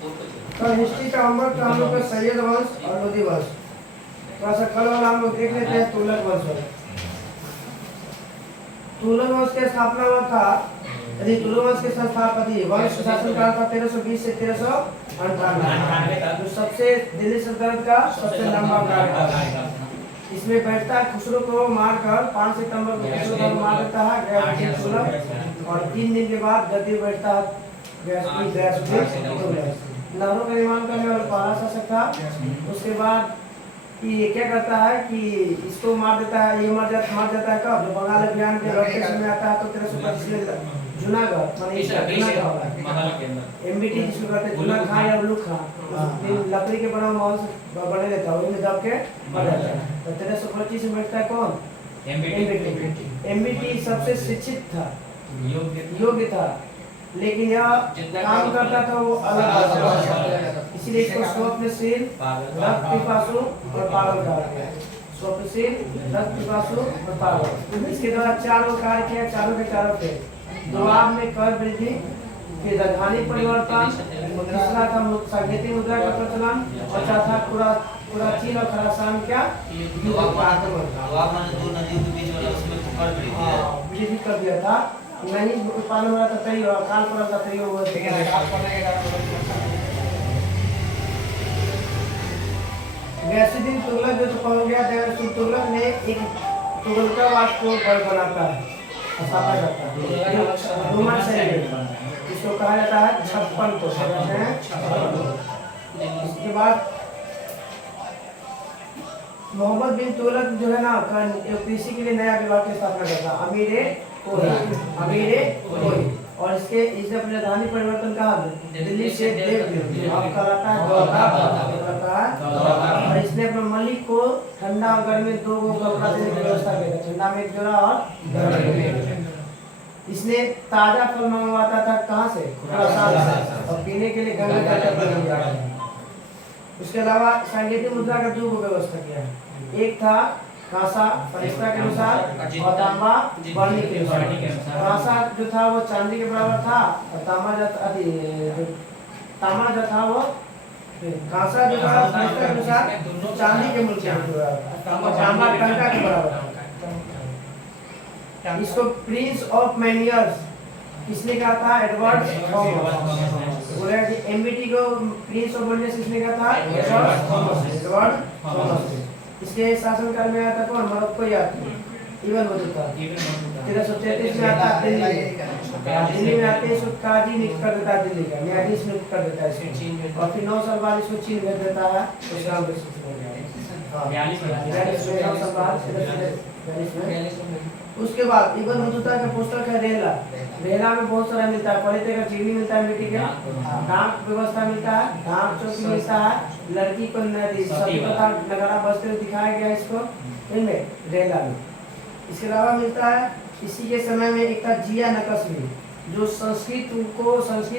तो हिस्ट्री का होमवर्क तो हम लोग का सैयद वंश और लोधी वंश, थोड़ा सा कल वाला हम लोग देख लेते हैं। तुगलक वंश वाला, तुगलक वंश की स्थापना हुआ था, यदि तुगलक वंश के संस्थापति वंश शासनकाल था 1320 से 1398, जो सबसे दिल्ली सल्तनत का सबसे लंबा काल था। इसमें बैठता है खुसरो को मारकर 5 सितंबर को खुसरो को मार देता है गया तुगलक, और 3 दिन के बाद गद्दी बैठता है लहरों का निर्माण करने वाला पहला शासक था। उसके बाद ये क्या करता है कि इसको मार देता है, ये मर जाता है कब, जब बंगाल अभियान के लड़के समय आता है तो 1325 में जूनागढ़ एमबीटी जिसको कहते हैं जूना खां या उल्लू खां, लकड़ी के बना माहौल से बने लेता है, वही में दब के मर जाता है। तो 1325 में बैठता है कौन, एमबीटी सबसे शिक्षित था, योग्य था, लेकिन यह काम करता था वो अलग, इसलिए इसको स्वप्नशील, रक्त पिपासु और पागल कहा गया। स्वप्नशील, रक्त पिपासु और पागल, इसके द्वारा 4 कार्य किया, चारों के चारों थे। दबाव में कर वृद्धि, फिर राजधानी परिवर्तन, तीसरा था सांकेतिक मुद्रा का प्रचलन, और चौथा पूरा चीन और खरासान क्या वृद्धि कर दिया था। नहीं उत्पादन हो रहा था तरी और काल पड़ा था तरी वो गैसुद्दीन तुगलक जो पहुंच गया था, तुगलक ने एक तुगलकाबाद को गढ़ बनाता है, स्थापना करता है रोमन शैली में, इसको कहा जाता है 56 को। इसके बाद मोहम्मद बिन तुगलक जो है ना कृषि के लिए नया विभाग की स्थापना करता, अमीरे कोई, और इसने अपनी राजधानी परिवर्तन कहा दिल्ली से देवगिरी अब कहलाता है, और इसने अपने मलिक को ठंडा और गर्मी 2 कपड़ा देने की व्यवस्था की, ठंडा में 1 जोड़ा और गर्मी में। इसने ताजा फल मंगवाता था कहाँ से, और पीने के लिए गंगा का जल बनाया। उसके अलावा सांकेतिक मुद्रा का 2 व्यवस्था किया, एक था कांसा परिष्ठा के अनुसार और तांबा वर्णी के अनुसार। कांसा जो था वो चांदी के बराबर था, और तांबा जो था वो कांसा जो था परिष्ठा के अनुसार चांदी के मूल्य के बराबर, और तांबा टंका के बराबर। इसको प्रिंस ऑफ मैनियर्स किसने कहा था, एडवर्ड थॉमस। बोला कि एमबीटी को प्रिंस ऑफ मैनियर्स किसने कहा था, एडवर्ड थॉमस। इसके शासनकाल में आया था कौन, मोरक्को या इबन बतूता। 1333 में आता है दिल्ली में आते इसको काजी नियुक्त कर देता है, दिल्ली का न्यायाधीश नियुक्त कर देता है इसको, और फिर 9 साल बाद इसको चीन भेज देता है। उसके बाद इबन बतूता का पुस्तक है रेला में बहुत सारा मिलता है, पहले का जीवी मिलता है, बेटी का डाक व्यवस्था मिलता है, डाक चौकी मिलता है, लड़की को सती प्रथा नगाड़ा बजते हुए दिखाया गया इसको इनमें रेला में। इसके अलावा मिलता है इसी के समय में एक था जिया नकशमी, जो संस्कृत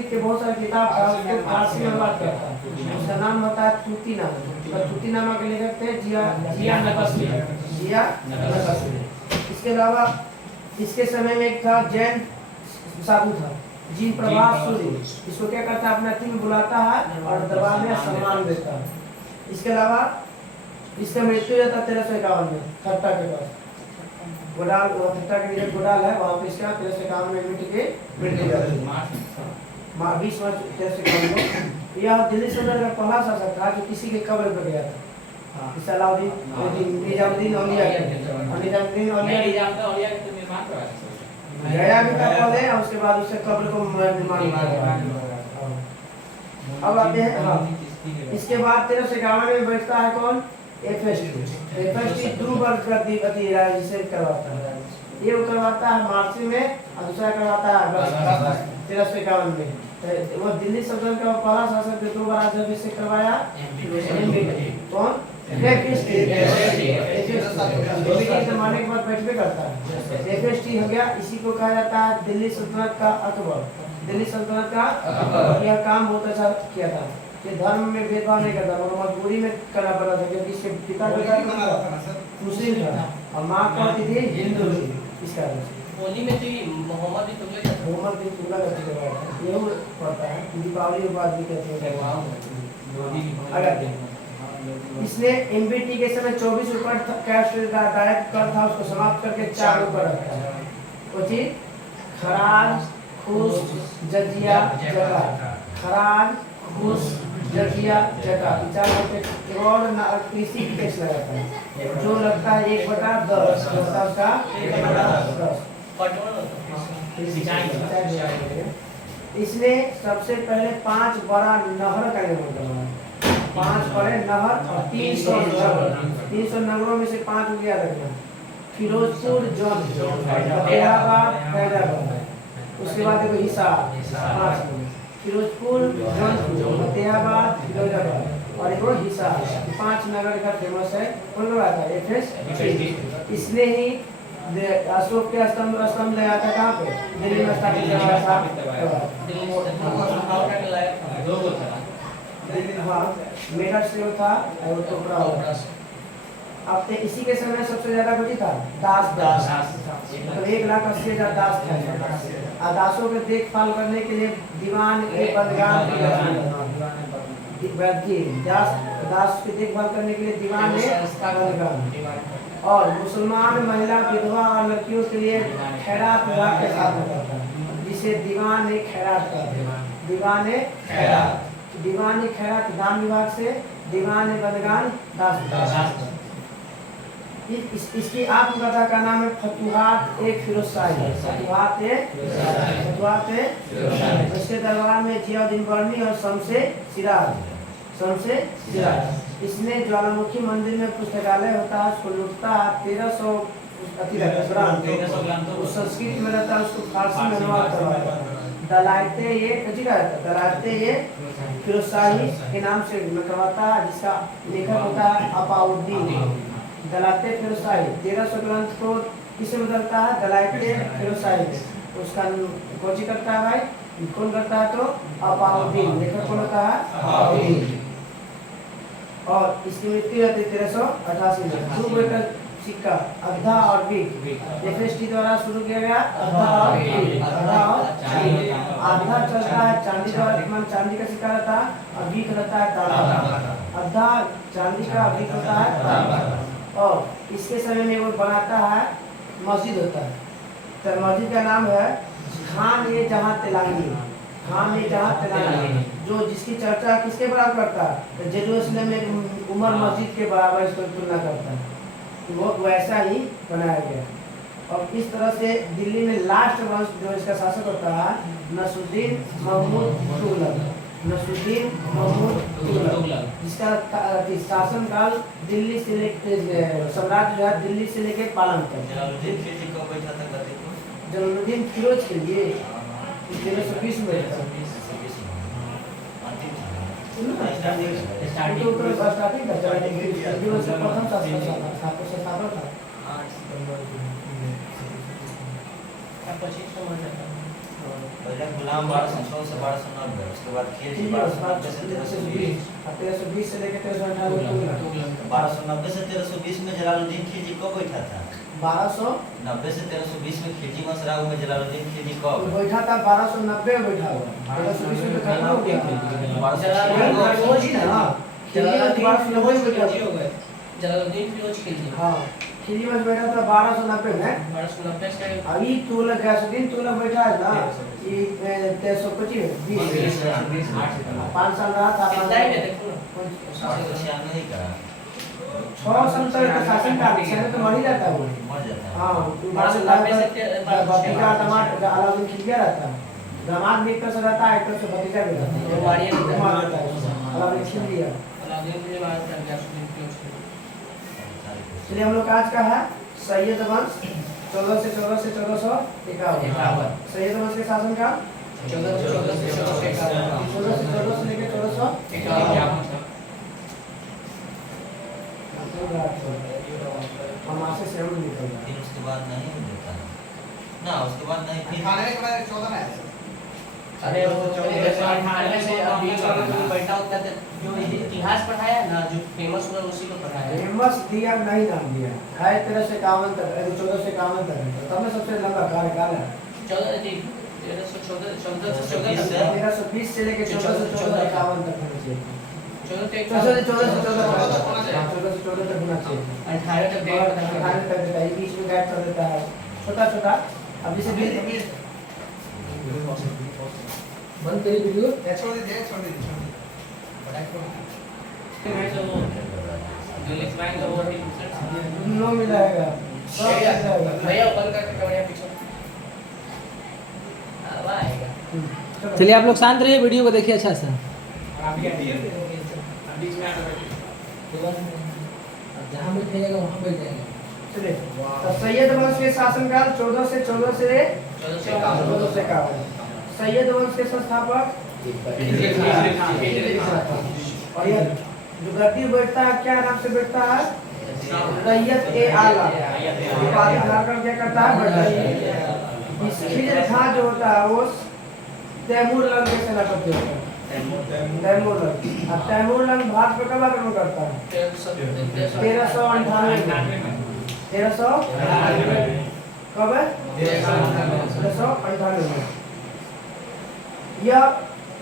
के बहुत सारे किताब फारसी में अनुवाद करता है, उसका नाम होता है तूतीनामा के लेखक थे जिया नकशमी। इसके अलावा इसके समय में एक था जैन साधु था जी प्रभात सूर्य, इसको क्या करता है अपने अतिथि में बुलाता है और दरबार में सम्मान देता है। इसके अलावा इसका मृत्यु जाता 1351 में ठट्टा के पास गोडाल, ठट्टा के नीचे गोडाल है वहाँ पे इसका 1351 में मृत्यु जाती है 20 मार्च 1351 को। यह दिल्ली सल्तनत का पहला शासक था जो किसी के कब्र पर गया था। निजामुद्दीन औलिया गया भी था पहले, और उसके बाद उससे कब्र को निर्माण किया। अब आते हैं इसके बाद 1351 में बैठता है कौन, एफएसटी 2 वर्ष का जिसे करवाता है, ये वो करवाता है मार्च में, और दूसरा करवाता है अगस्त 1351 में। वो दिल्ली सल्तनत का पहला शासक जो 2 बार अभिषेक करवाया कौन, जमाने के बाद बैठवे करता है। एफएसटी हो गया, इसी को कहा जाता है दिल्ली सल्तनत का अकबर। दिल्ली सल्तनत का यह काम बहुत अच्छा किया था, ये धर्म में भेदभाव नहीं करता, मगर मजबूरी में करना पड़ा था, क्योंकि इसके पिता मुस्लिम था और माँ कौन थी, हिंदू थी, इस कारण से। होली में तो ये मोहम्मद भी तुगलक था। मोहम्मद बिन तुगलक का जिक्र हुआ है। ये पड़ता है दीपावली के बाद भी कहते हैं। अगर इसने एमबीटी के समय 24 रुपए कैश डायरेक्ट कर था, उसको समाप्त करके 4 रुपए रखा है। वो चीज खराज, खुश, जजिया, जका। खराज, खुश, जजिया, जका 4 रुपए और कृषि टैक्स लगाता है, जो लगता है 1/10 मतलब का 1/10। इसने सबसे पहले 5 बड़ा नहर का निर्माण करवाया। 5 बड़े नहर और 300 नगर। 300 नगरों में से 5 को याद रखना। फिरोजपुर, जौनपुर, फतेहाबाद, फैजाबाद। उसके बाद देखो हिसार 5 फिरोजपुर, जौनपुर, फतेहाबाद, फिरोजाबाद और एक हिसार। 5 नगर का फेमस है। कौन लगाया था? एफएस। इसने ही अशोक के स्तंभ लगाया था कहाँ पे? दिल्ली में स्थापित करवाया था। हाँ, मेरठ से था और टुकड़ा। अब तो इसी के समय सबसे ज्यादा कुछ था दास। मतलब 1,80,000 दास थे। दासों के देखभाल करने के लिए दीवान एक बदगान दास की देखभाल करने के लिए दीवान ने और मुसलमान महिला विधवा और लड़कियों के लिए खैरात विभाग के साथ होता था, जिसे दीवान खैरात कहते हैं। दीवान खैरात दान विभाग से, दीवान बदगान दास। इसकी आत्मकथा का नाम है फतुहात फिरोज शाही। इसके दरबार में जियाउद्दीन बर्नी और शमसे सिराज। इसने ज्वालामुखी मंदिर में पुस्तकालय होता है, उसको लुटता 1300 संस्कृत में रहता है, उसको फारसी में अनुवाद करवाया। दलाइते ये फिरोज शाही के नाम से करवाता है, जिसका लेखक होता है अपाउद्दीन। दलाइते फिरोज शाही 1300 ग्रंथ को किसे बदलता है? दलाइते फिरोज शाही। उसका कोची करता है भाई? कौन करता है? तो अपाउद्दीन। लेखक कौन होता है? अपाउद्दीन। और इसकी मृत्यु होती 1388 में। 2 बेटा सिक्का अद्धा और बीक एफएसटी द्वारा शुरू किया गया। अद्धा और आधा चलता है चांदी का, चांदी का सिक्का रहता है और बीक रहता है तांबा। अद्धा चांदी का, बीक होता है तांबा। और इसके समय में वो बनाता है मस्जिद होता है, तो मस्जिद का नाम है खान ए जहां तेलांगी। जो जिसकी चर्चा किसके बराबर करता है? तो जेरूसलम में उमर मस्जिद के बराबर इसको तुलना करता है। तो वो वैसा ही बनाया गया। और इस तरह से दिल्ली में लास्ट वंश जो इसका शासक होता है नसरुद्दीन महमूद तुगलक, जिसका शासनकाल दिल्ली से लेकर सम्राट जो है दिल्ली से लेकर पालन करता है। जलालुद्दीन फिरोज के लिए 1320 में स्टार्टिंग था। प्रथम स्थापना था। पहले गुलाम 1200 से 1290, उसके बाद खिलजी 1290 से 1320 से लेकर 1398 1290 से 1320 में जलालुद्दीन खिलजी कब बैठा था? 1290 से 1320 में खिलजी मसराऊ में जलालुद्दीन खिलजी कब बैठा था? 1290 में बैठा हुआ। 1320 में खत्म हो गया। जलालुद्दीन फिरोज खिलजी। हाँ, खिलजी में बैठा था 1290 में। 1290 से अभी तुगलक गयासुद्दीन तुगलक बैठा है ना, ये 1325 5 साल रहा था। 96 का 6 साल तक शासन का तो मर ही जाता है वो। मर जाता है। हाँ, 1290 से भतीजा दामाद अलाउद्दीन खिलजी रहता है। दामाद भी एक तरह से रहता है, एक तरह से भतीजा भी रहता है। अलाउद्दीन खिलजी है। इसलिए हम लोग आज का है सैयद वंश 14 से 1451। सैयद वंश के शासन का 14 से 14 से लेकर 1451। हमारे से हम निकल गए। फिर उसके बाद नहीं देता ना, उसके बाद नहीं फिर 98 के बाद 14 में आया। अरे वो 98 से अब 20 का बैठा कहते जो इतिहास पढ़ाया ना, जो फेमस हुआ उसी को पढ़ाया। फेमस दिया नहीं, नाम दिया है 1351 तक, 1451 तक, तब में सबसे लंबा कार्यकाल है 1320 से लेके 1451 तक होना चाहिए। 14 से 14 तक होना चाहिए। 18 तक डेट बता 18 तक देता है, बीच में गैप कर देता है छोटा छोटा। अब जैसे बंद करी वीडियो, छोड़ दीजिए जो लिखवाएंगे वो भी नो मिलाएगा भैया बंद करके कैमरा पीछे अब आएगा। चलिए आप लोग शांत रहिए, वीडियो को देखिए अच्छा से। जहाँ बैठेगा वहाँ बैठ जाएगा। चलिए, तो सैयद वंश के शासनकाल 14 से 14 से 51। सैयद वंश के संस्थापक और ये जो गद्दी बैठता है क्या नाम से बैठता है? रैयत ए आला उपाधि धारण क्या करता है? बैठता है। इस खिजर खां जो होता है वो तैमूर लंग के सेनापति होता है। तैमूर लंग, अब तैमूर लंग भारत पर कब आक्रमण करता है? 1398 कब है? 1398 में। यह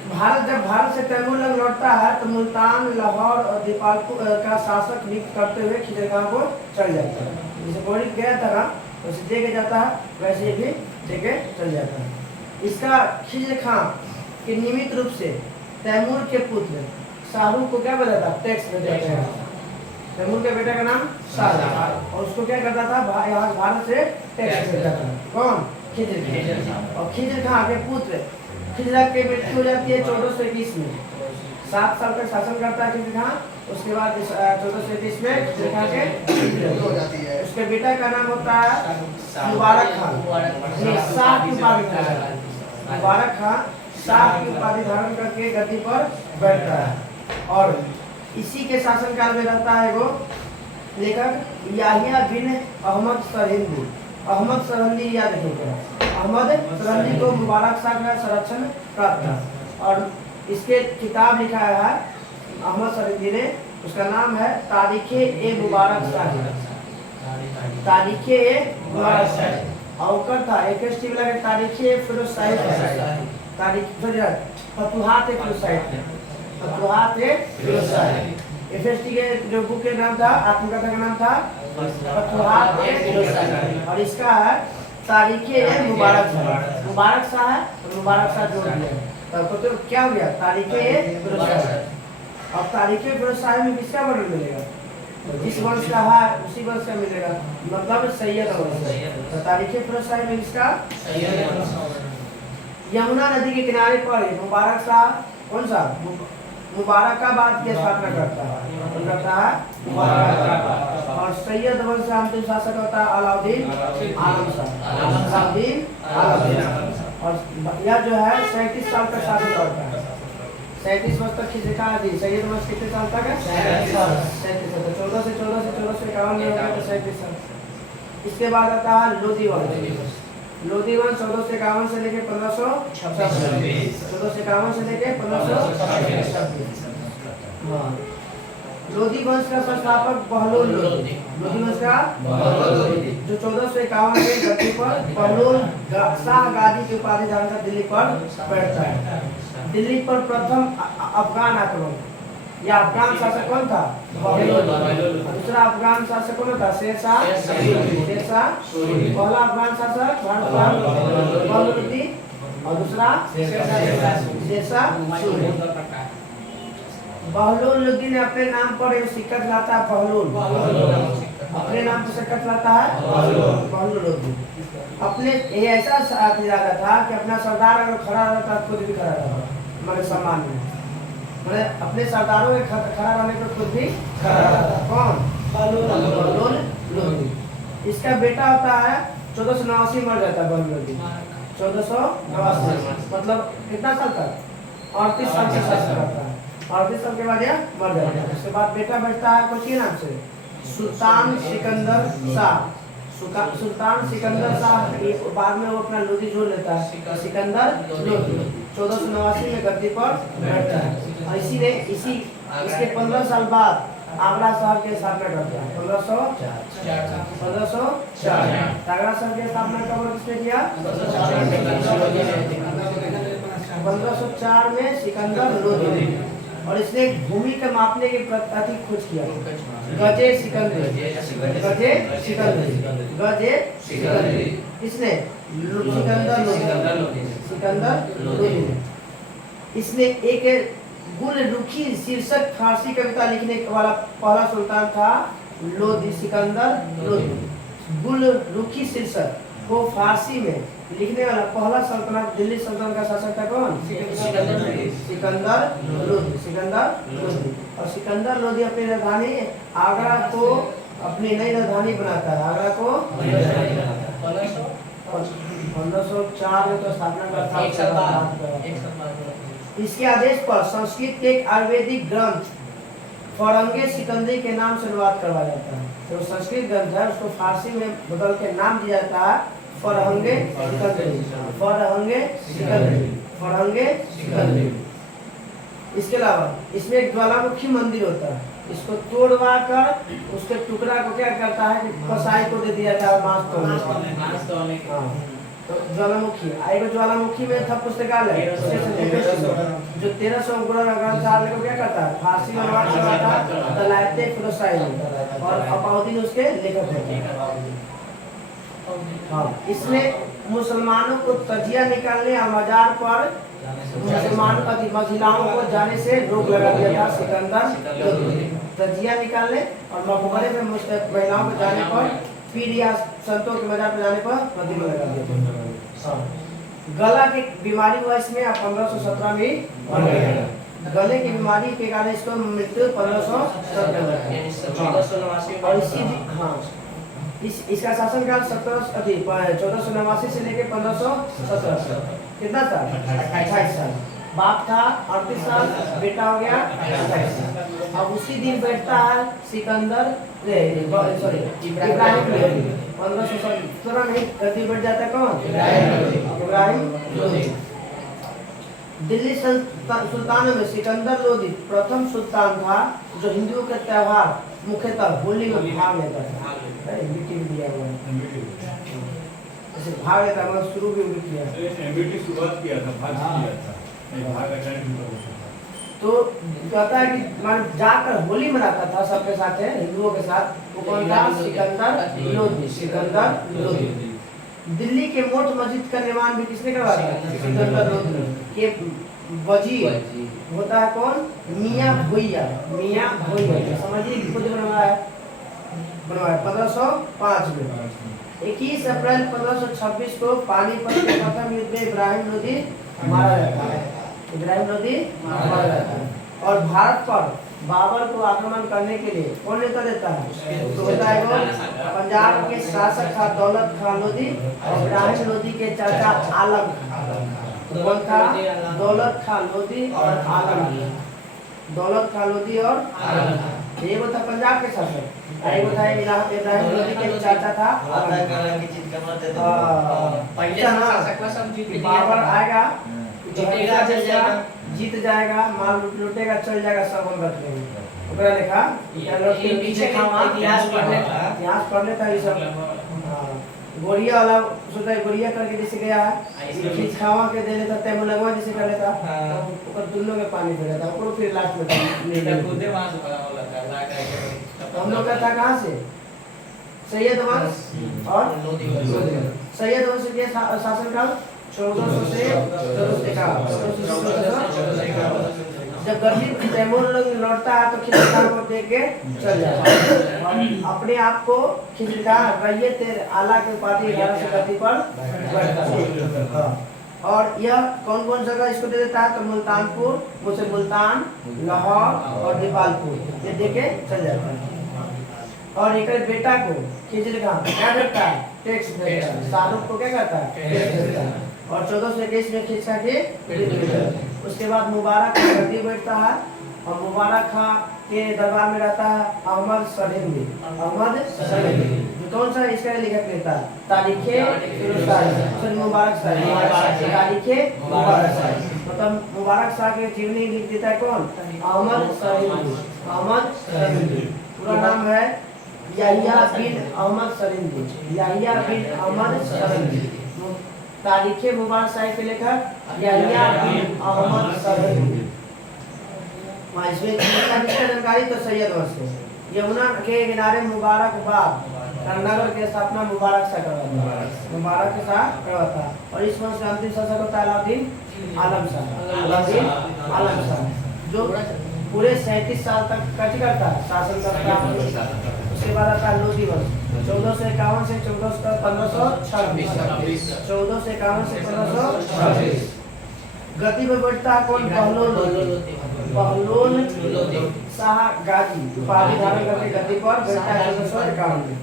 जब भारत से तैमूर लंग लौटता है तो मुल्तान, लाहौर और दीपालपुर का शासक नियुक्त करते हुए खिजर खां को चल जाता है। जैसे बोरी गया था ना उसे दे के जाता है, वैसे ये भी दे के चल जाता है। इसका खिजर खां के नियमित रूप से तैमूर के पुत्र शाहरुख को क्या बताता? टैक्स देते हैं। तैमूर के बेटे का नाम शाहरुख, और उसको क्या करता था? यहाँ भारत से टैक्स देता था। कौन? खिजर खां। और खिजर खां के पुत्र खिजरा की मृत्यु हो जाती है 1421 में। 7 साल तक शासन करता है खिजर खां। उसके बाद 1421 में खिजर खां के मृत्यु हो जाती है। उसके बेटा का नाम होता है मुबारक खान। शाह की उपाधि मुबारक खां शाह की उपाधि धारण करके गद्दी पर बैठता है। और इसी के शासनकाल में रहता है वो लेखक याहिया बिन अहमद सरहिंदी। अहमद सरहिंदी याद रखिएगा, अहमद सरहिंदी को मुबारक शाह का संरक्षण प्राप्त था। और इसके किताब लिखा है अहमद सरहिंदी ने, उसका नाम है तारीखे ए मुबारक शाह। तारीखे ए मुबारक शाह अवकर था एक वाला के तारीखे फिरोज शाही तारीख फतुहात ए फिरोज शाही, फतुहात ए फिरोज शाही। एफएसटी के जो बुक के नाम था, आत्मकथा का नाम था फतुहात ए फिरोज शाही, और इसका है तारीखे ए मुबारक शाह। मुबारक शाह है तो मुबारक शाह जोड़ दिया, तब तो क्या हो गया? तारीखे ए फिरोज शाही। अब तारीखे फिरोज शाही में किसका वर्णन मिलेगा? जिस वंश का है उसी वंश का मिलेगा, मतलब सैयद वंश। तो तारीखे फिरोज शाही में इसका यमुना नदी के किनारे पर मुबारक शाह कौन सा? मुबारकाबाद की स्थापना करता है मुबारकाबाद। और सैयद वंश का अंतिम शासक होता है अलाउद्दीन आलम शाह। और यह जो है 37 साल तक शासन करता है। 37 वर्ष तक खिजर खां थी। सैयद वंश कितने साल तक है? 37 साल। 14 से 1451 में होगा तो 37 साल। इसके बाद आता है लोधी वंश। लोधी वंश 1451 से लेके 1526। 1451 से लेके 1526। हाँ, लोधी वंश का संस्थापक बहलोल लोधी। लोधी वंश का जो 1451 में गद्दी पर बहलोल शाह गाजी की उपाधि धारण कर दिल्ली पर बैठता है। दिल्ली पर प्रथम अफगान आक्रमण, या अफगान शासक कौन था? बहलोल। दूसरा अफगान शासक कौन था? शेरशाह। पहला अफगान शासक बहलोल और दूसरा शेरशाह। बहलोल लोधी ने अपने नाम पर एक सिक्का चलाता है बहलोल। अपने नाम पर सिक्का चलाता है बहलोल लोधी। अपने ये ऐसा इरादा था कि अपना सरदार अगर खड़ा रहता तो खुद भी खड़ा रहता, हमारे सम्मान में। अपने सरदारों के खड़ा रहने पर खुद भी खड़ा रहता। कौन? बहलोल लोधी। इसका बेटा होता है 1489 मर जाता है बहलोल लोधी। 1489 मतलब कितना साल तक? 38 साल से शासन करता है। 38 साल के बाद यह मर जाता है। उसके बाद बेटा बैठता है कोई नाम से? सुल्तान सिकंदर शाह। सुल्तान सिकंदर शाह बाद में वो अपना लोधी जोड़ लेता है, सिकंदर लोधी। 1489 में गद्दी पर बैठता है। और इसी ने इसके 15 साल बाद आगरा शहर की स्थापना कर दिया। 1504 आगरा शहर की स्थापना कब किसने किया? 1504 में सिकंदर लोदी ने। और इसने भूमि के मापने के प्रतीक खोज किया, गजे सिकंदरी। इसने सिकंदर लोदी ने। इसने एक गुल रुखी शीर्षक फारसी कविता लिखने वाला पहला सुल्तान था लोदी, सिकंदर लोदी। गुल रुखी शीर्षक को फारसी में लिखने वाला पहला सल्तनत, दिल्ली सल्तनत का शासक था कौन? सिकंदर लोदी। और सिकंदर लोदी अपनी राजधानी आगरा को अपनी नई राजधानी बनाता है। आगरा को 1504 में तो स्थापना करता है। इसके आदेश पर संस्कृत के एक आयुर्वेदिक ग्रंथ फरंगे सिकंदरी के नाम से अनुवाद करवाया जाता है। तो संस्कृत ग्रंथ है उसको फारसी में बदल के नाम दिया जाता है फरहंगे सिकंदरी। इसके अलावा इसमें एक ज्वालामुखी मंदिर होता है। इसको तोड़वा कर उसके टुकड़ा को क्या करता है कि कसाई को दे दिया जाता है मांस तोड़ने। तो ज्वालामुखी में था पुस्तकालय जो 1300 ग्रंथ क्या करता है फारसी में अनुवाद करवाता है दलायते फिरोजशाही और अबाउद्दीन उसके लेखक होते हैं। हाँ, इसमें मुसलमानों को तजिया निकालने और मजार पर महिलाओं को जाने से रोक लगा दिया था सिकंदर। तजिया निकालने और मकबरे में महिलाओं को जाने पर पीर या संतों के मजार पर जाने पर प्रतिबंध लगा दिया था। गला की बीमारी हुआ इसमें 1517 में मर गया। गले की बीमारी के कारण इसको मृत्यु 1517 और इसका शासनकाल 1489 से लेकर 1517 कितना था? 28 साल। बाप था 38 साल, बेटा हो गया 28 साल। अब उसी दिन बैठता है सिकंदर इब्राहिम लोदी। 1517 में गद्दी बैठ जाता है कौन? इब्राहिम लोदी। दिल्ली सुल्तानों में सिकंदर लोदी प्रथम सुल्तान था जो हिंदुओं के त्योहार मुख्यतः होली में भाग लेता था। भाग लेता है शुरू भी किया शुरुआत किया था, भाग किया था। तो कहता है कि मान जाकर होली मनाता था सबके साथ है हिंदुओं के साथ। वो कौन था? सिकंदर लोदी। दिल्ली के मोट मस्जिद का निर्माण भी किसने करवाया? सिकंदर लोदी के वजीर होता है कौन? मियां भोइया। समझिए खुद बनवाया 1505 में। 21 अप्रैल 1526 को पानीपत के प्रथम युद्ध में इब्राहिम लोदी मारा जाता है। और भारत पर बाबर को आक्रमण करने के लिए कौन नेता देता है? तो होता है वो पंजाब के शासक था दौलत खान लोदी और इब्राहिम लोदी के चाचा आलम कौन था? दौलत खान लोदी और आलम। ये वो था पंजाब के शासक। ये वो था इब्राहिम लोदी के चाचा था बाबर आएगा जीत जाएगा, माल लूटेगा, चल जाएगा, सब हम रख लेंगे। ओकरा लिखा इतिहास पढ़ने था ये सब। गोरिया वाला सोचा गोरिया करके जैसे गया है खावा के दे लेता तैमुलगवा जैसे कर लेता ऊपर दोनों में पानी दे देता ऊपर फिर लास्ट में हम लोग का था कहाँ से? सैयद वंश और सैयद वंश के शासनकाल 1400 से 1451। जब गद्दी तैमूर लौटता है तो खिलजी को देख के चल जाता है और अपने आप को खिलजी रैयत आला के उपाधि 11 से गद्दी पर बैठता है। और यह कौन कौन जगह इसको दे देता है? तो मुल्तानपुर, मुल्तान, लाहौर और दीपालपुर ये देके चल जाता है। और एक बेटा को खिलजी क्या करता है? टैक्स देता है। शाहरुख को क्या करता है? टैक्स देता है। और 1421 में खिंचा के उसके बाद मुबारक गद्दी बैठता है और मुबारक खां के दरबार में रहता है अहमद सलेमी। कौन सा इसका लेखक लेता है? तारीखे मुबारक शाही। मतलब मुबारक शाह के जीवनी लिख देता है कौन? अहमद सरिंदी। अहमद सरिंदी पूरा नाम है याहिया बिन अहमद सरिंदी। याहिया बिन अहमद सरिंदी। तारीखे मुबारक शाह के लेखक याहिया बिन अहमद सरिंदी। इसमें किसका जानकारी तो सैयद वंश यमुना के किनारे मुबारकबाद नगर की स्थापना मुबारक शाह करवाता। मुबारक शाह करवाता। और इस वंश का अंतिम शासक होता है अलाउद्दीन आलम शाह। अलाउद्दीन आलम शाह जो पूरे 37 साल तक कट करता है शासन करता है। उसके बाद आता है लोधी वंश 1451 से 1526। 1451 से 1526 गद्दी पे बैठता है कौन? बहलोल शाह गाजी उपाधि धारण करके गद्दी पर बैठता है 1451 में।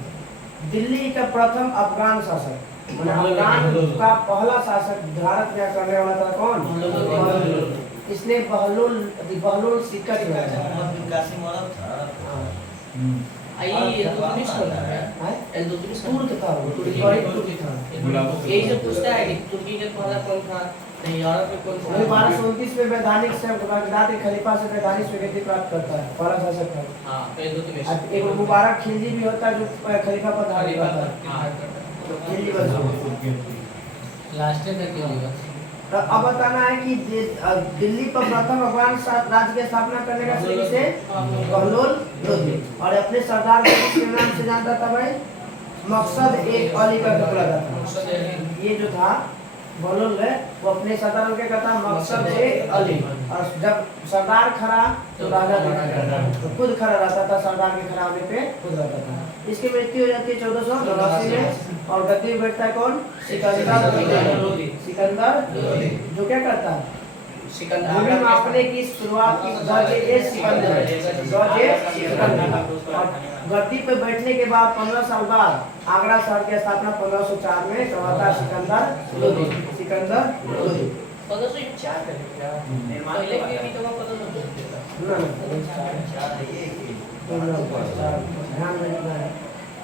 दिल्ली का प्रथम अफगान शासक अफगान का पहला शासक भारत में करने वाला था कौन? इसने बहलोल सिक्का कासिम औरत था। ahí el turismo el turismo तुर्क था वो, तुर्की था। यही जो पूछता है कि तुर्की के पहला कौन था, यूरोप में कौन था। 1229 में वैधानिक से बगदाद के खलीफा से वैधानिक स्वीकृति प्राप्त करता है, पहला शासक था। हाँ इल्तुतमिश। अब एक मुबारक खिलजी भी होता है जो खलीफा पर धारण करता है। खिलजी वंश लास्ट तक के लिए तो अब बताना है कि दिल्ली पर प्रथम अफगान राज्य की स्थापना करने का श्रेय से बहलोल लोधी और अपने सरदार को किस नाम से जानता था भाई? मकसद एक अली का टुकड़ा था। ये जो था बहलोल है वो अपने सरदार को क्या कहता है? मकसद एक अली। और जब सरदार खड़ा तो राजा तो खुद खड़ा रहता था, सरदार के खड़ा होने पे खुद रहता था। इसकी मृत्यु हो जाती है 1489 में और गद्दी पे बैठता है कौन? सिकंदर लोधी। सिकंदर जो क्या करता है? भूमि मापने की शुरुआत की और गद्दी पे बैठने के बाद 15 साल बाद आगरा शहर की स्थापना 1504 में करवाता है सिकंदर लोधी। सिकंदर लोधी 1504 पहले के भी तो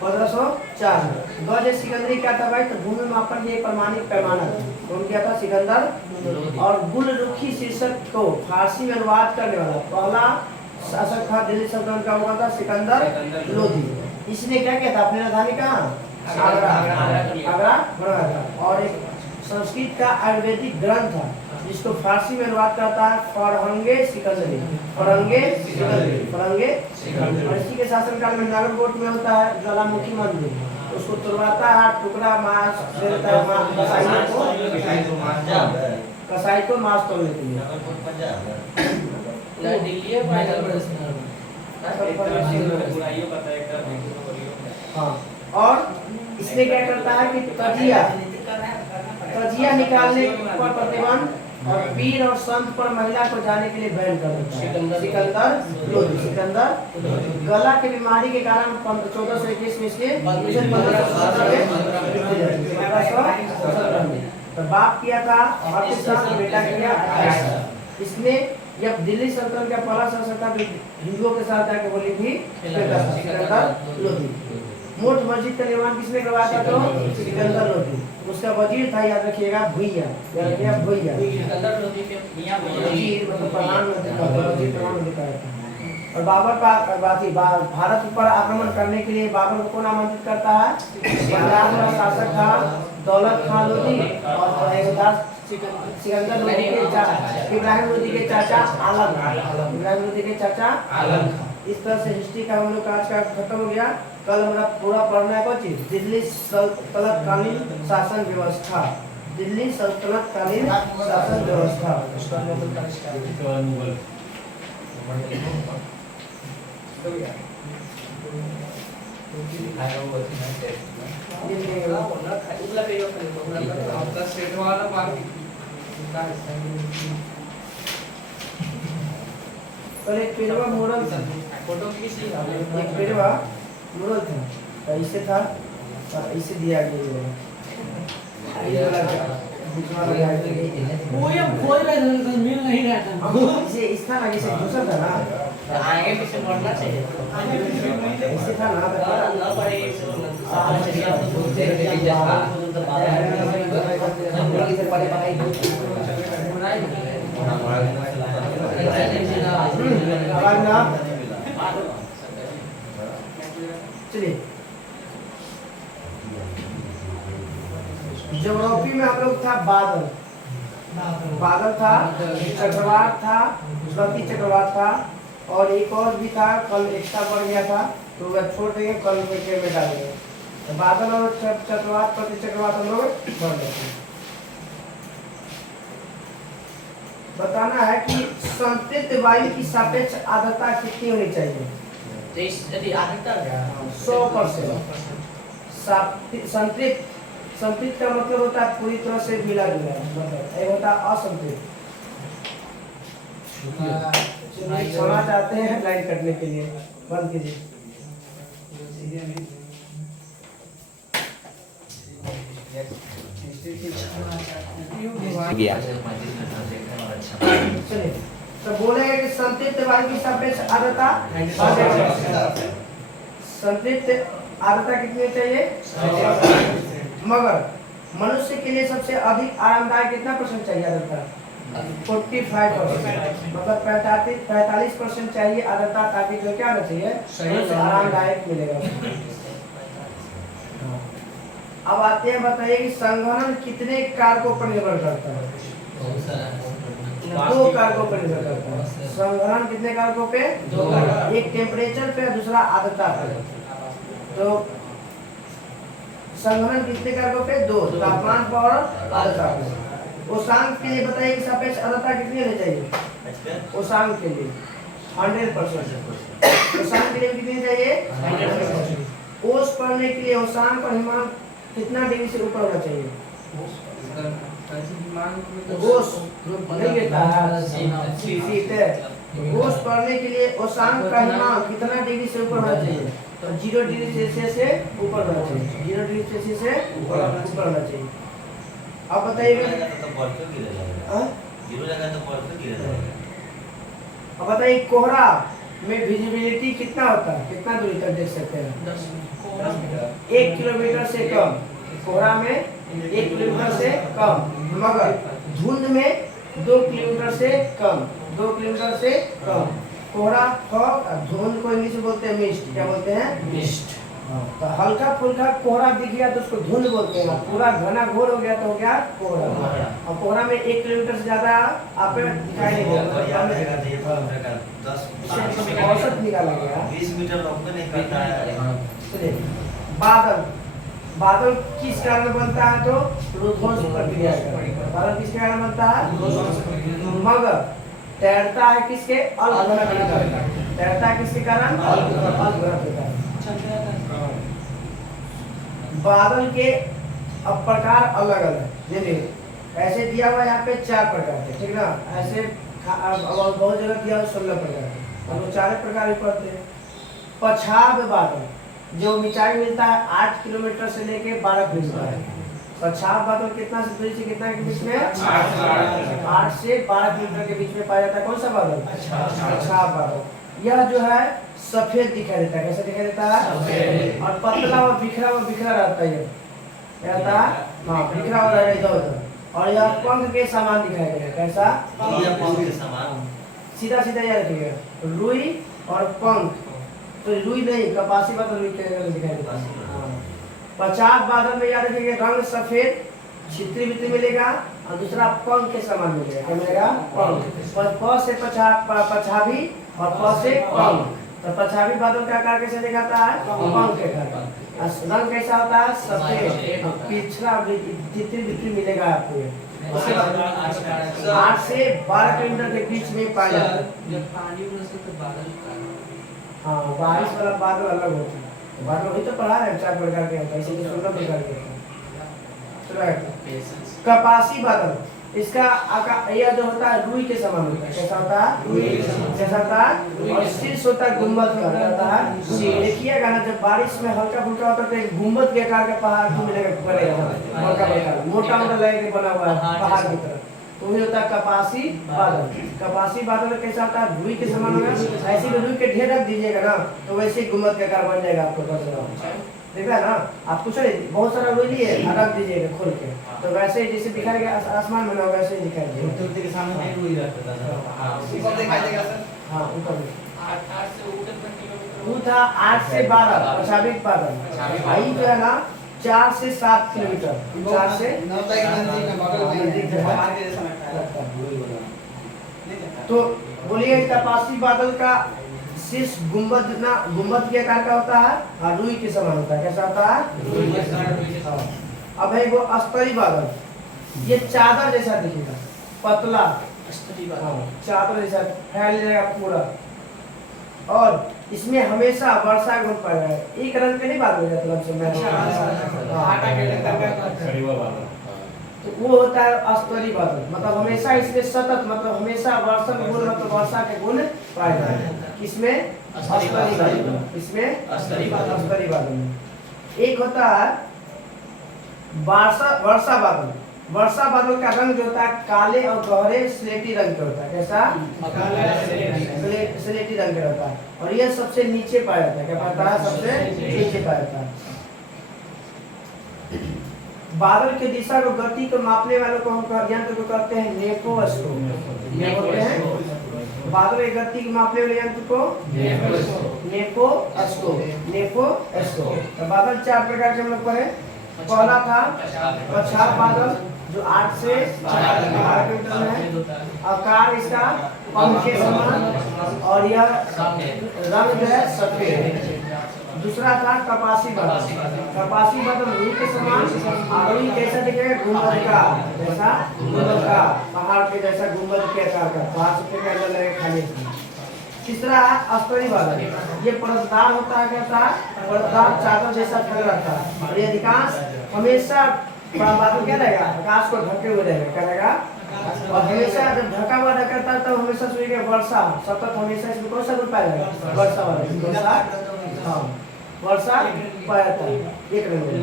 1504 गज सिकंदरी क्या था भाई? तो भूमि मापन की एक प्रमाणित पैमाना था। कौन क्या था? सिकंदर। और गुल रुखी शीर्षक को फारसी में अनुवाद करने वाला पहला शासक था दिल्ली सल्तनत का, हुआ था सिकंदर लोधी। इसने क्या किया था? अपनी राजधानी कहाँ? आगरा बनाया था। और एक संस्कृत का आयुर्वेदिक ग्रंथ था जिसको फारसी में अनुवाद करता है फरहंगे सिकंदरी। फरहंगे सिकंदरी। और इसी के शासनकाल में नागरकोट में होता है ज्वालामुखी मंदिर, उसको तुड़वाता है, टुकड़ा मांस दे देता है कसाई को मांस तोड़ने के लिए। दिल्ली है हाँ। और इसने क्या करता है कि तजिया निकालने पर प्रतिबंध और पीर और संत पर महिला को जाने के लिए बैन कर देता है। सिकंदर लोधी। सिकंदर गला की बीमारी के कारण 1421 में इसके 1517 में तो बाप किया था 38 साल, बेटा किया 28 साल। इसने जब दिल्ली सल्तनत का पहला शासक था जो हिंदुओं के साथ जाकर बोली थी सिकंदर लोधी। मोट मस्जिद का निर्माण किसने करवाया था? तो सिकंदर लोधी। उसका वजीर था, याद रखिएगा, भुइया। याद रखिएगा भुइया। सिकंदर लोधी के मियां वजीर मतलब प्रधानमंत्री का वजीर प्रधानमंत्री का था। और बाबर का भारत पर आक्रमण करने के लिए बाबर को कौन आमंत्रित करता है? पंजाब का शासक था दौलत खान लोधी और सिकंदर लोधी के चाचा इब्राहिम लोधी के चाचा आलम खान। इब्राहिम लोधी के चाचा आलम खान। इस तरह से हिस्ट्री का हम लोग आज का खत्म हो गया। कल हमारा पूरा पढ़ना है कोई चीज दिल्ली सल्तनत कालीन शासन व्यवस्था। दिल्ली सल्तनत कालीन शासन व्यवस्था। कल एक पेड़वा मोरल था, फोटो किसी एक पेड़वा मोरल था तो इसे था और इसे दिया गया है। ये वाला दिखवा रहा है वो ये खोल रहा था, मिल नहीं रहा था। इसे इस था ना, इसे दूसरा था ना, आगे पीछे बढ़ना चाहिए। इसे था ना ना पड़े तो आवाज ना चलिए ज्योग्राफी में हम लोग था बादल बादल था, चक्रवात था, प्रति चक्रवात था और एक और भी था, कल एक्स्ट्रा बढ़ गया था तो वह छोड़ देंगे, कल में डालेंगे। तो बादल और चक्रवात प्रति चक्रवात हम लोग बढ़ जाते हैं। बताना है कि संतृप्त वायु की सापेक्ष आर्द्रता कितनी होनी चाहिए? 100%। संतृप्त संतृप्त का मतलब होता है पूरी तरह से मिला जुला, मतलब ये होता है असंतृप्त। क्षमा चाहते हैं लाइन कटने के लिए, बंद कीजिए। चलिए तो बोलेंगे कि संतृप्त वायु की सापेक्ष आर्द्रता, संतृप्त आर्द्रता कितनी चाहिए? मगर मनुष्य के लिए सबसे अधिक आरामदायक कितना % चाहिए आर्द्रता? 45%, मतलब 45% चाहिए आर्द्रता, ताकि जो क्या होना चाहिए आरामदायक मिलेगा। अब आते हैं, बताइए कि संघनन कितने कारकों पर निर्भर करता है? 2 कारकों पर निर्भर करता है। संघनन कितने कारकों पे? 2 कारक, एक टेम्परेचर पे और दूसरा आर्द्रता पे। तो संघनन कितने कारकों पे? 2, तापमान पर और आर्द्रता पे। उष्मांक के लिए बताइए कि सापेक्ष आर्द्रता कितनी होनी चाहिए? उष्मांक के लिए 100%। उष्मांक के लिए कितनी चाहिए? 100%। ओस पढ़ने के लिए उष्मांक और हिमांक कितना डिग्री से ऊपर होना चाहिए? ओस नहीं लेता है, ओस पढ़ने के लिए उष्मांक का हिमांक कितना डिग्री से ऊपर होना चाहिए? तो 0 डिग्री सेल्सियस से ऊपर होना चाहिए, 0 डिग्री सेल्सियस से ऊपर होना चाहिए। अब बताइए, अब बताइए कोहरा में विजिबिलिटी कितना होता है? कितना दूरी तक देख सकते हैं? 1 किलोमीटर से कम। कोहरा में 1 किलोमीटर से कम, मगर धुंध में 2 किलोमीटर से कम, 2 किलोमीटर से कम। कोहरा फॉग, धुंध को इंग्लिश में बोलते हैं मिस्ट। क्या बोलते हैं? मिस्ट। तो हल्का फुल्का कोहरा दिख गया तो उसको धुंध बोलते हैं, पूरा घना घोर हो गया तो हो गया कोहरा। और कोहरा में 1 किलोमीटर से ज्यादा आप दिखाई नहीं देगा, औसत निकाला गया 20 मीटर नहीं करता है। बादल, बादल किस कारण बनता है? तो रोधोंस प्रक्रिया का। बादल किस कारण बनता है? मगर तैरता है किसके? अल्पघनक के कारण। तैरता है किसके कारण? अल्पघनक के कारण। बादल के अब प्रकार अलग अलग, देखिए ऐसे दिया हुआ यहाँ पे 4 प्रकार के, ठीक ना? ऐसे बहुत जगह दिया हुआ 16 प्रकार के, हम 4 प्रकार भी पढ़ते हैं। पछाद बादल जो ऊंचाई मिलता है 8 किलोमीटर से लेके 12 किलोमीटर है। पछाद बादल कितना से दूरी से कितना के बीच में? 8 से 12 किलोमीटर के बीच में पाया जाता है। कौन सा बादल? पछाद बादल। यह जो है सफेद दिखाई देता है। कैसा दिखाई देता है? और पतला और बिखरा रहता है। रहता है, हाँ, बिखरा हुआ रहेगा इधर उधर। और यह पंख के समान दिखाई देगा। कैसा? सीधा सीधा याद रखिएगा, रुई और पंख। तो रुई नहीं, कपासी बादल रुई के दिखाई देता है। पछाद बादल में याद रखिएगा, रंग सफेद, छित्री बित्री मिलेगा और दूसरा पंख के समान मिलेगा। क्या मिलेगा? पंख। प से पछाभी और प से पंख। तो पछाभी बादल का आकार कैसे दिखाता है? पंख के आकार। रंग कैसा होता है? सफेद, पिछड़ा छित्री बित्री मिलेगा आपको। 8 से 12 किलोमीटर के बीच में पाया जाता है। हाँ, बारिश वाला बादल अलग होता है। बादल वही तो पढ़ा है, 4 प्रकार के होता है, इसी 16 प्रकार के होता है। कपासी बादल, इसका आकार यह जो होता है रुई के समान होता है। कैसा होता है? रुई के समान। कैसा होता है? और शीर्ष होता है गुंबद का। क्या होता है? देखिएगा ना, जब बारिश में हल्का फुल्का होता है तो एक गुंबद के आकार का पहाड़ मिलेगा, बनेगा, मोटा मोटा लगे बना हुआ है पहाड़ की तरह। तो वही होता है कपासी बादल। कपासी बादल कैसा होता है? रुई के समान होगा। ऐसे रुई के ढेर रख दीजिएगा ना तो वैसे गुंबद के आकार बन जाएगा आपको। देखा ना आप कुछ नहीं, बहुत सारा रोई लिए रख दीजिएगा खोल के, तो वैसे ही जैसे दिखाई देगा आसमान बना हुआ वैसे ही दिखाई देगा। मूर्ति के सामने नहीं रुई रहता था। ऊपर दिखाई देगा सर। हाँ ऊपर में 8 से ऊपर तक किलोमीटर वो था 8 से 12 अचाबिक बादल, भाई जो है ना 4 से 7 किलोमीटर, 4 से नौता के नजदीक में बगल में नजदीक है, है। बाहर के जैसा लगता है। तो बोलिए तपासी बादल का शीर्ष गुंबद ना गुंबद के आकार का होता है और रुई के समान होता है। कैसा होता है? हाँ। अब है वो अस्तरी बादल, ये चादर जैसा दिखेगा, पतला हाँ, चादर जैसा फैल जाएगा पूरा, और इसमें हमेशा वर्षा गुण पाया है। एक रंग के नहीं बादल हो जाता लमसम आटा के अंदर का खरीवा वाला तो वो होता है अस्तरी बादल, मतलब हमेशा इसमें सतत मतलब हमेशा वर्षा गुण मतलब वर्षा के गुण पाए जाते हैं। किसमें? अस्तरी बादल। इसमें अस्तरी बादल। अस्तरी बादल में एक होता है वर्षा बादल। वर्षा बादल का रंग जो होता है काले और गहरे स्लेटी रंग का होता है। कैसा? स्लेटी रंग का होता है, और यह सबसे नीचे पाया जाता है। क्या पाता है? सबसे नीचे पाया जाता है। बादल की दिशा को गति को मापने वालों को हम यंत्र को कहते हैं नेपोस्कोप। क्या बोलते हैं? बादल की गति को मापने वाले यंत्र को नेपोस्कोप। तो बादल 4 प्रकार के हम लोग पढ़े। पहला था पछाड़ बादल जो 8 से 12 किलोमीटर में है, आकार इसका पंख के समान और यह रंग जो है सफेद। दूसरा था कपासी बादल। कपासी बादल रुई के समान और रुई कैसा दिखेगा? गुंबद का जैसा, गुंबद का पहाड़ के जैसा गुंबद के आकार का, पहाड़ से अंदर लगे खाली। तीसरा है अस्तरी बादल, ये परतदार होता है। कैसा? परतदार चादर जैसा फैल रहता है, और ये अधिकांश हमेशा बादल क्या रहेगा? आकाश को ढके हुए रहेगा। क्या रहेगा? और हमेशा जब ढका हुआ रहता है तब हमेशा सुनिएगा वर्षा सतत हमेशा इसमें कौन सा गुण पाएगा? वर्षा वाला वर्षा, हाँ वर्षा पाया जाता है एक रंग में।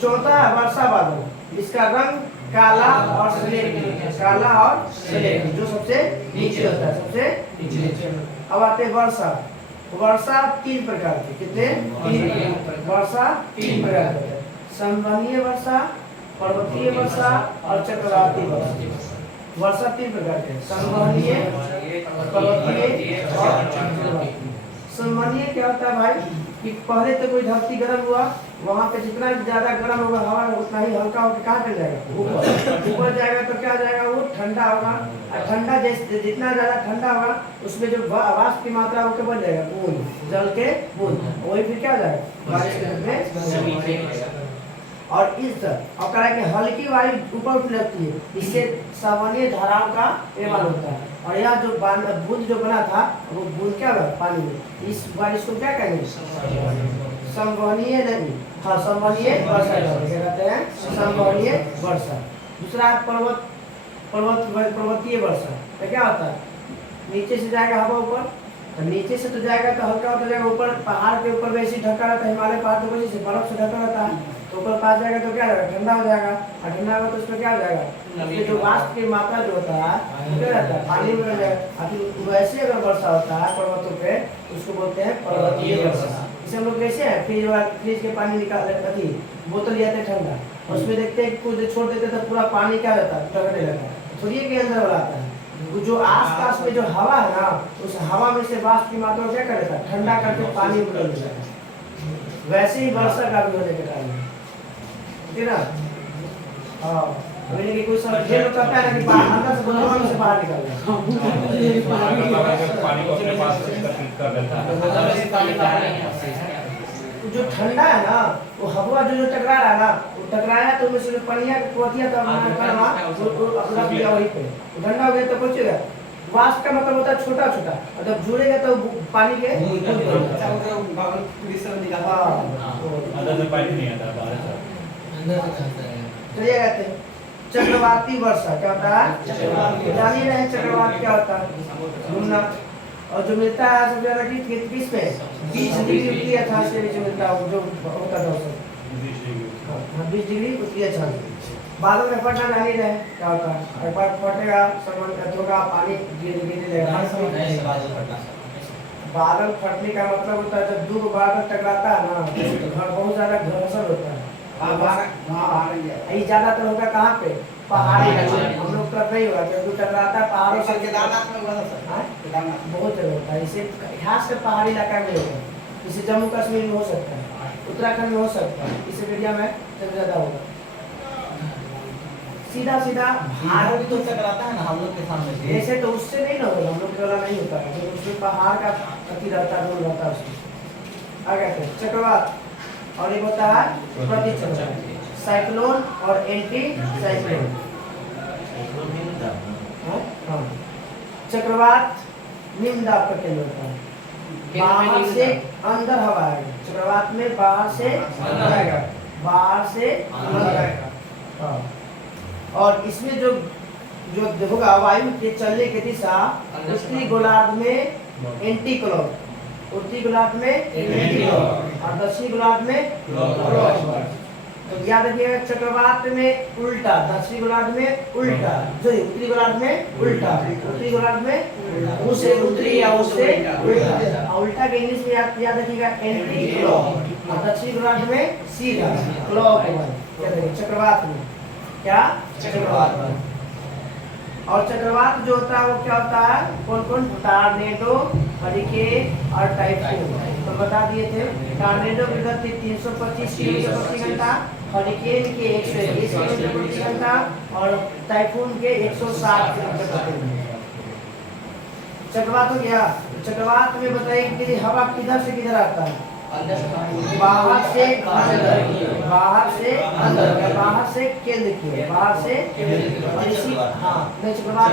चौथा है वर्षा बादल, इसका रंग काला और स्लेटी, काला और स्लेटी जो सबसे नीचे होता है, सबसे नीचे। अब आते हैं वर्षा। वर्षा 3 प्रकार की, कितने? 3 वर्षा 3 प्रकार की। संवहनीय वर्षा, पर्वतीय वर्षा और चक्रवाती वर्षा। वर्षा 3 प्रकार के, संवहनीय, पर्वतीय और चक्रवाती। संवहनीय क्या होता है भाई कि पहले तो कोई धरती गर्म हुआ, वहाँ पे जितना ज्यादा गर्म होगा हवा उतना ही हल्का होकर कहाँ चल जाएगा? ऊपर जाएगा तो क्या जाएगा? वो ठंडा होगा, और ठंडा जैसे जितना ज्यादा ठंडा होगा उसमें जो वाष्प की मात्रा होकर बढ़ जाएगा, बूंद, जल के बूंद, वही फिर क्या जाएगा? बारिश के रूप में। और इस और कह कि हल्की वायु ऊपर उठ लगती है, इससे सामान्य धाराओं का निर्माण होता है। और यह जो बूंद जो बना था वो बूंद क्या हुआ? पानी में। इस बारिश को क्या कहेंगे? संवहनीय नहीं, हाँ संवहनीय वर्षा कहते हैं, संवहनीय वर्षा। दूसरा है पर्वतीय वर्षा। तो क्या होता है? नीचे से जाएगा हवा ऊपर, तो नीचे से तो जाएगा तो हल्का होता जाएगा, ऊपर पहाड़ के ऊपर वैसे ही ढका रहता है, हिमालय पहाड़ के वजह से बर्फ से ढका रहता है, तो ऊपर पास जाएगा तो क्या होगा? ठंडा हो जाएगा, और ठंडा होगा तो उसमें क्या हो जाएगा? उसमें जो वाष्प की मात्रा जो होता है वो क्या रहता है? पानी में रह जाएगा। फिर वैसे अगर वर्षा होता है पर्वतों पे उसको बोलते हैं पर्वतीय वर्षा। इसे हम लोग कैसे हैं? फ्रिज के पानी निकाल लेते, बोतल ले आते ठंडा, उसमें देखते हैं कुछ छोड़ देते तो पूरा पानी क्या रहता है? टकने लगता है, थोड़ी के अंदर वाला आता है। जो आसपास में जो हवा है ना, उस हवा में से वाष्प की मात्रा क्या कर देता है? ठंडा करके पानी में बदल देता है। वैसे ही वर्षा का भी होने के टाइम है, ठीक है ना? हाँ, मैंने कि कोई सब ये लोग कहता है ना कि अंदर से बुलबुल से बाहर निकल जाए, पानी को अपने पास एकत्रित कर लेता है। जो ठंडा है ना वो हवा जो टकरा रहा है ना, वो टकराया तो उसमें पनिया पोतिया तो रख दिया वहीं पे, ठंडा हो गया तो कुछ वाष्प का मतलब होता है छोटा छोटा, और जब जुड़ेगा तो पानी के अंदर से पानी नहीं आता, बाहर चलिए कहते हैं चक्रवाती वर्षा। क्या होता है? जान ही रहे चक्रवात क्या होता है? घूमना, और जो मिलता है सबसे ज्यादा किस में? 20 डिग्री उत्तरी अक्षांश के बीच मिलता है, जो होता था 20 डिग्री उत्तरी अक्षांश। बादल में फटना जान ही रहे क्या होता है? एक बार फटेगा होगा पानी गिरने लगेगा, बादल फटने का मतलब होता है जब दो बादल टकराता है ना तो घर बहुत ज्यादा घर्षण होता है। ये ज्यादातर होगा कहाँ पे? पहाड़ी इलाके में। हम लोग तरफ नहीं होगा क्योंकि टकराता है पहाड़ों से। केदारनाथ में हुआ था सर। हाँ? बहुत जगह होता है। इसे खास कर पहाड़ी इलाका में होगा, जैसे जम्मू कश्मीर में हो सकता है, उत्तराखंड में हो सकता है, इस एरिया में सबसे ज्यादा होगा। सीधा सीधा पहाड़ भी तो टकराता है ना हम लोग के सामने से। ऐसे तो उससे नहीं ना होगा, हम लोग के वाला नहीं होता है क्योंकि उसमें पहाड़ का अति रहता है, रोल रहता है उसमें। आगे फिर चक्रवात और एक होता है प्रति चक्रवात, साइक्लोन और एंटी साइक्लोन। हाँ, चक्रवात निम्न दाब का केंद्र होता है, बाहर से अंदर हवा आएगा। चक्रवात में बाहर से अंदर आएगा, बाहर से अंदर आएगा। हाँ। और इसमें जो जो होगा वायु के चलने की दिशा उत्तरी गोलार्ध में एंटी क्लॉक, उत्तरी गोलार्ध में एंटी क्लॉक और दक्षिणी गोलार्ध में क्लॉक। तो याद रखिएगा चक्रवात में उल्टा, दक्षिणी गोलार्ध में उल्टा, जो उत्तरी गोलार्ध में उल्टा, उत्तरी गोलार्ध में उसे उत्तरी या उसे उल्टा। उल्टा के इंग्लिश में याद रखिएगा एंटी क्लॉक और दक्षिणी गोलार्ध में सीधा क्लॉक। याद रखिए चक्रवात में क्या? चक्रवात। और चक्रवात जो होता है वो क्या होता है? कौन कौन? टॉर्नेडो, हरिकेन और टाइफून। तो बता दिए थे टॉर्नेडो की गति 325 किलोमीटर प्रति घंटा, हरिकेन के 121 किलोमीटर प्रति घंटा और टाइफून के 160 किलोमीटर प्रति घंटा। चक्रवात हो गया। चक्रवात में बताइए कि हवा किधर से किधर आता है? बाहर से अंदर, बाहर से अंदर, बाहर से केंद्र की, बाहर से और इसी हाँ नहीं चक्रवात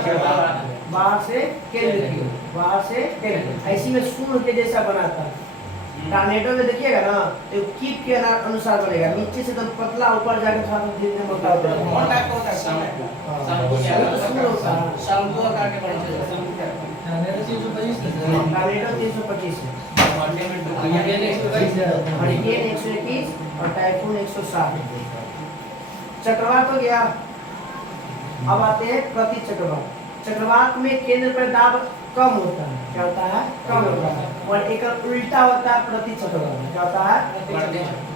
बाहर से केंद्र की, बाहर से केंद्र। ऐसी में शून्य के जैसा बनाता है। टॉर्नेडो में देखिएगा ना तो कीप के अनुसार बनेगा, नीचे से तो पतला, ऊपर जाकर थोड़ा धीरे धीरे मोटा होता है। कौन टाइप का होता है? शंकु आकार के बने थे। टॉर्नेडो 325 टॉर्नेडो 325 है, हरिकेन 121 और टाइफून 160। चक्रवात हो गया। अब आते हैं प्रति चक्रवात। चक्रवात में केंद्र पर दाब कम होता है, क्या होता है? कम होता है। और एक उल्टा होता है प्रति चक्रवात, क्या होता है?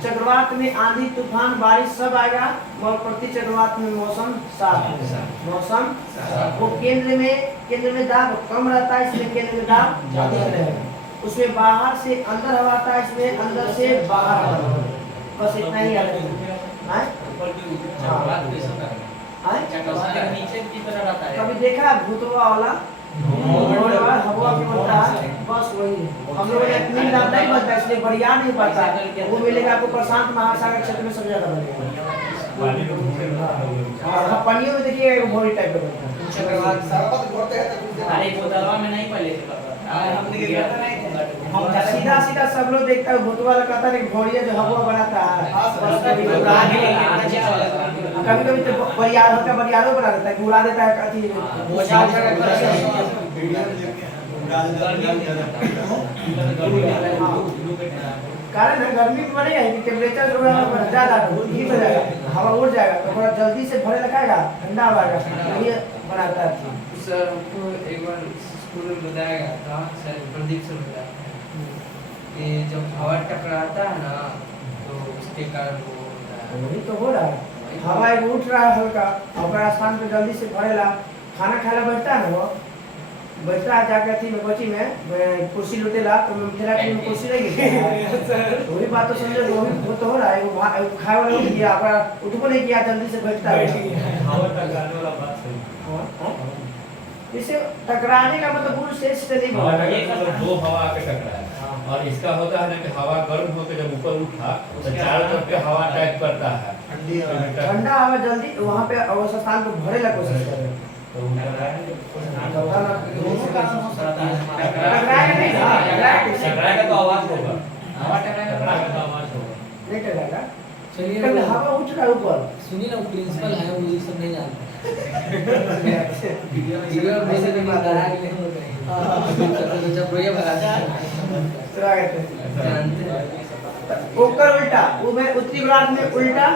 चक्रवात में आंधी तूफान बारिश सब आएगा और प्रति चक्रवात में मौसम साफ है। मौसम वो केंद्र में दाब कम रहता है, इसमें केंद्र में दाब अधिक रहेगा। उसमें बाहर से अंदर हवा आता है, इसमें अंदर से बाहर हवा आता है। बस इतना ही याद रखिए। नीचे की तरह रहता है। कभी देखा है भूतवा वाला हवा की बनता है? बस वही हम लोग इतनी दाम नहीं बनता, इसलिए बढ़िया नहीं पड़ता। वो मिलेगा आपको प्रशांत महासागर क्षेत्र में सबसे ज्यादा मिलेगा। पानियों में देखिएगा एक भोरी टाइप का बनता है। चक्रवात अरे बोतलवा में नहीं पहले से सीधा सीधा सब लोग देखता है भूतवा वाला कहता है घोड़िया जो हवा बनाता है। कभी कभी तो बरियार होता है, बरियारों बना देता है, उड़ा देता है कथी कारण है गर्मी में बनेगा कि टेम्परेचर ज्यादा हीट हो जाएगा, हवा उड़ जाएगा तो थोड़ा जल्दी से भरे लगाएगा, ठंडा हो जाएगा, ये बनाता है। सर हमको एक बार स्कूल में बताया था, सर प्रदीप सर बताया कि जब हवा टकराता है ना तो उसके कारण वो होता है। वही तो हो रहा है, हवा एक उठ रहा है हल्का, अपना स्थान पे जल्दी से भरेला, खाना खाना बैठता है ना वो बैठता है जाके थी में बची में कुर्सी लुटेला तो मेरा टीम में कुर्सी नहीं वही बात तो समझो, वो तो हो रहा है। वो खाए वाला नहीं किया, अपना उठबो नहीं किया, जल्दी से बैठता है। इसे टकराने का मतलब पूर्ण शेष से नहीं मतलब दो हवा आके टकराया और इसका होता है ना कि हवा गर्म होकर जब ऊपर उठा तो चारों तरफ के हवा टाइप करता है, ठंडा हवा जल्दी वहाँ पे उस स्थान को भरे ला कोशिश करे टकराएगा तो आवाज होगा, हवा टकराएगा तो आवाज होगा। नहीं टकराएगा। चलिए हवा उठ रहा है ऊपर, सुनिए ना, प्रिंसिपल है वो ये सब नहीं जानता। वीडियो में से नहीं बता रहा है कि जब रोया भरा ओकर उल्टा वो में उत्तरी गोलार्ध में उल्टा,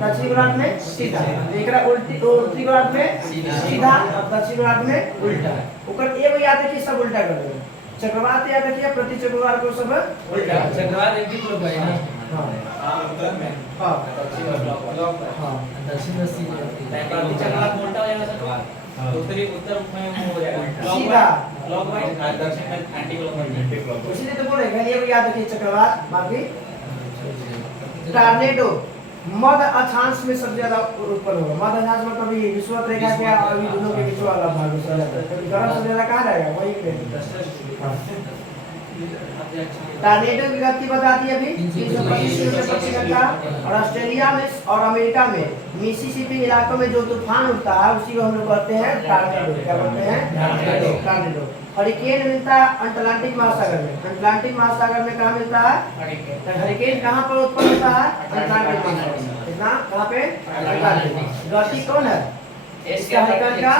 दक्षिणी गोलार्ध में सीधा। एकरा उत्तरी गोलार्ध में सीधा और दक्षिणी गोलार्ध में उल्टा। ओकर एगो याद है कि सब उल्टा कर देंगे। चक्रवात याद रखिए, प्रति चक्रवात को सब उल्टा चक्रवात एंटी क्लॉकवाइज ना। हाँ हाँ हाँ दक्षिण दक्षिण प्रति चक्रवात उल्टा हो जाएगा सर, उत्तरी उत्तर में वो हो जाएगा सीधा। क्लॉकवाइज, दक्षिण में एंटी क्लॉकवाइज। Anti clockwise. इसलिए तो बोले ये भी याद रखिए चक्रवात। बाकी टॉर्नेडो मध्य अक्षांश में सबसे ज्यादा उत्पन्न होगा। मध्य अक्षांश मतलब ये विषुवत रेखा के और अभी दोनों के बीच वाला भाग उसका जाता है। तो गरम सबसे ज्यादा कहाँ रहेगा, वहीं पे। टॉर्नेडो की गति बताती है अभी 325 किलोमीटर प्रति घंटा। और ऑस्ट्रेलिया में और अमेरिका में मिसिसिपी इलाकों में जो तूफान उठता है उसी को हम लोग कहते हैं टॉर्नेडो। क्या बोलते हैं? टॉर्नेडो। हरिकेन मिलता है अटलांटिक महासागर में। अटलांटिक महासागर में कहाँ मिलता है? हरिकेन कहाँ पर उत्पन्न होता है? अटलांटिक महासागर में। कितना? कहाँ पे? अटलांटिक। गति कौन है? इसका हरिकेन का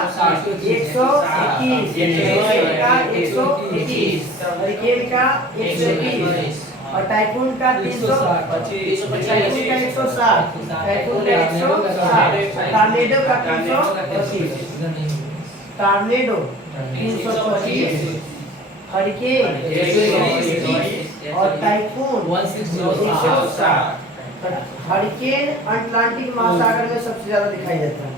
121, हरिकेन का 121 और टाइफून का 325, टाइफून का 160, टाइफून का 160, टॉर्नेडो का 325, टॉर्नेडो 325, हरिकेन 121 और टाइफून 160। हरिकेन अटलांटिक महासागर में सबसे ज्यादा दिखाई देता है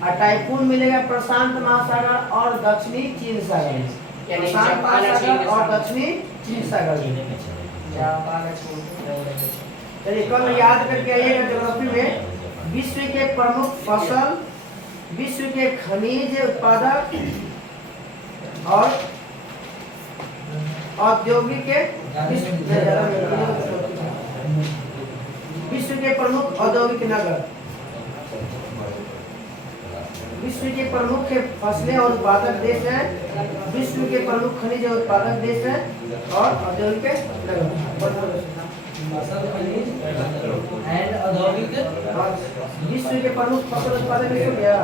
और टाइफून मिलेगा प्रशांत महासागर और दक्षिणी चीन सागर में। प्रशांत महासागर और दक्षिणी चीन सागर में। चलिए कल याद करके आइएगा ज्योग्राफी में विश्व के प्रमुख फसल, विश्व के खनिज उत्पादक और औद्योगिक विश्व के प्रमुख औद्योगिक नगर, विश्व के प्रमुख फसलें और उत्पादक देश हैं, विश्व के प्रमुख खनिज उत्पादक देश हैं और औद्योगिक नगर एंड औद्योगिक विश्व के प्रमुख फसल उत्पादक देश हो गया।